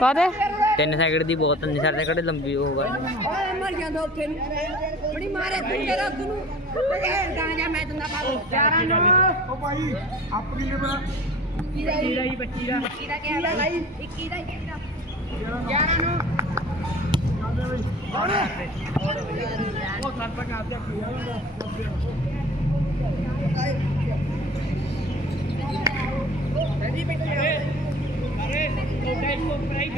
ਕਾਦੇ ਤਿੰਨ ਸੈਕਿੰਡ ਦੀ ਬਹੁਤ ਨਹੀਂ ਸਰ ਤੇ ਕਿਹੜੇ ਲੰਬੀ ਹੋਊਗਾ ਓਏ ਮਰ ਜਾਂਦਾ ਉੱਥੇ ਬੜੀ ਮਾਰੇ ਤੇਰੇ ਰੱਬ ਨੂੰ ਤਾਂ ਜਾ ਮੈਂ ਤੁੰਦਾ ਪਾ ਦੂੰ ਯਾਰਾ ਨੂੰ ਓ ਭਾਈ ਆਪਣੀ ਲਈ ਬਣਾ ਕੀੜਾ ਹੀ ਬੱਚੀ ਦਾ ਕੀੜਾ ਕਿਹਾ ਭਾਈ ਇੱਕੀ ਦਾ ਹੀ ਕਿਹਾ ਯਾਰਾ ਨੂੰ ਕਾਦੇ ਬਈ ਕਾਦੇ ਉਹ ਸਰਪਾ ਕਾਦੇ ਕੀ ਆਉਂਦਾ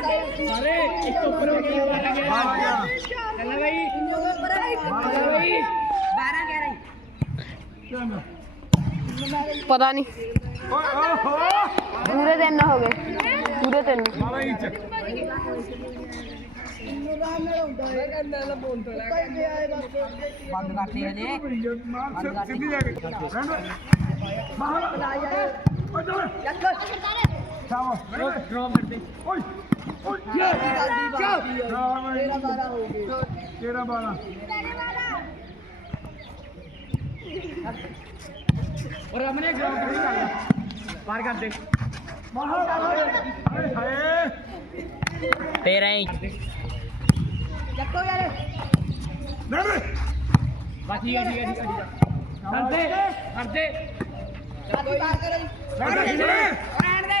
ਪਤਾ ਨਹੀਂ ਪੂਰੇ ਦਿਨ ਹੋ ਗਏ ਪੂਰੇ ਦਿਨ ਬੰਦ ਕਰ ਦੇ ਜੀ ਬੰਦ ਕਰ ਦੇ ਜੀ ਮਾਰ ਸਿੱਧੀ ਜਾ ਕੇ ਬਾਹਰ ਬਤਾਇਆ ਓਏ ਚਲੋ ਚਲੋ ਡ੍ਰੋਪ ਕਰ ਦੇ ਓਏ थी और हमने पार कर दे तेरा इंच ठीक है ठीक है ठीक है चलते चलते बात करो ब्रांड दे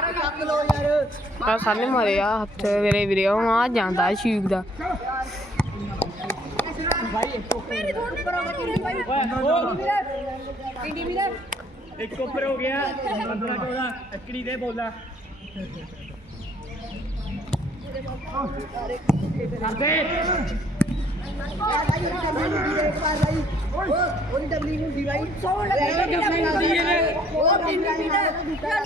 ਪਰ ਮਾਰੇ ਆ ਹੱਥ ਮੇਰੇ ਵੀਰੇ ਉਹ ਆ ਜਾਂਦਾ ਸ਼ੀਕ ਦਾ ਇੱਕ ਉੱਪਰ ਹੋ ਗਿਆ ਮੰਦਰਾ ਚੋਦਾ ਅਕੜੀ ਦੇ ਬੋਲਦਾ ਅੰਦੇ ਉਹ ਉਹ ਡਬਲਿਊ ਨੂੰ ਦੀ ਬਾਈ 100 ਲੱਗ ਗਿਆ ਉਹ 3 ਮੀਟਰ